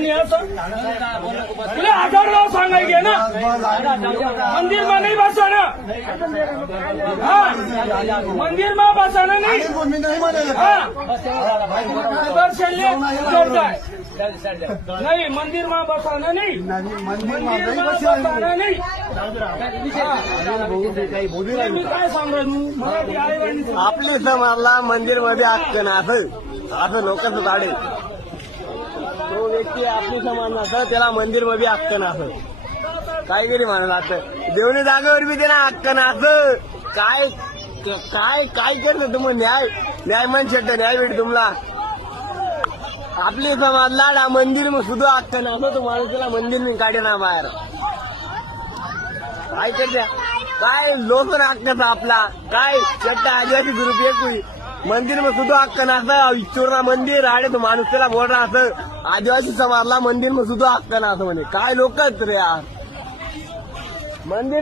नाही असं तुला आढळराव सांगायचे ना मंदिर में नहीं बसाना मंदिर में बसाना नहीं शल्य जोड़ता है नहीं मंदिर में बसाना नहीं मंदिर में बसाना नहीं मी काय सांगू मराठी आई आपली समाजला मंदिर मध्ये हक्क नसं असं लोकांचं झाडे तो व्यक्ती आपली समाज नसं त्याला मंदिर मध्ये हक्क नसं काहीतरी म्हणाला आता देवणी जागेवर बी त्याला हक्क नसं काय काय काय करतं तुम्हाला न्याय म्हणशे न्याय भेट तुम्हाला आपली समाजला मंदिर में सुद्धा हक्क नसं तुम्हाला त्याला मंदिर में काढे ना बाहेर काय करत्या काय लोक हक्काचा आपला काय चट्टा आदिवासी ग्रुप एक मंदिर में सुद्धा हक्क नसं इच्छूरना मंदिर आडे तो माणूस त्याला बोल रहा असं आदिवासी समाजला मंदिर में सुद्धा हक्क नसं म्हणे काय लोक रे यार मंदिर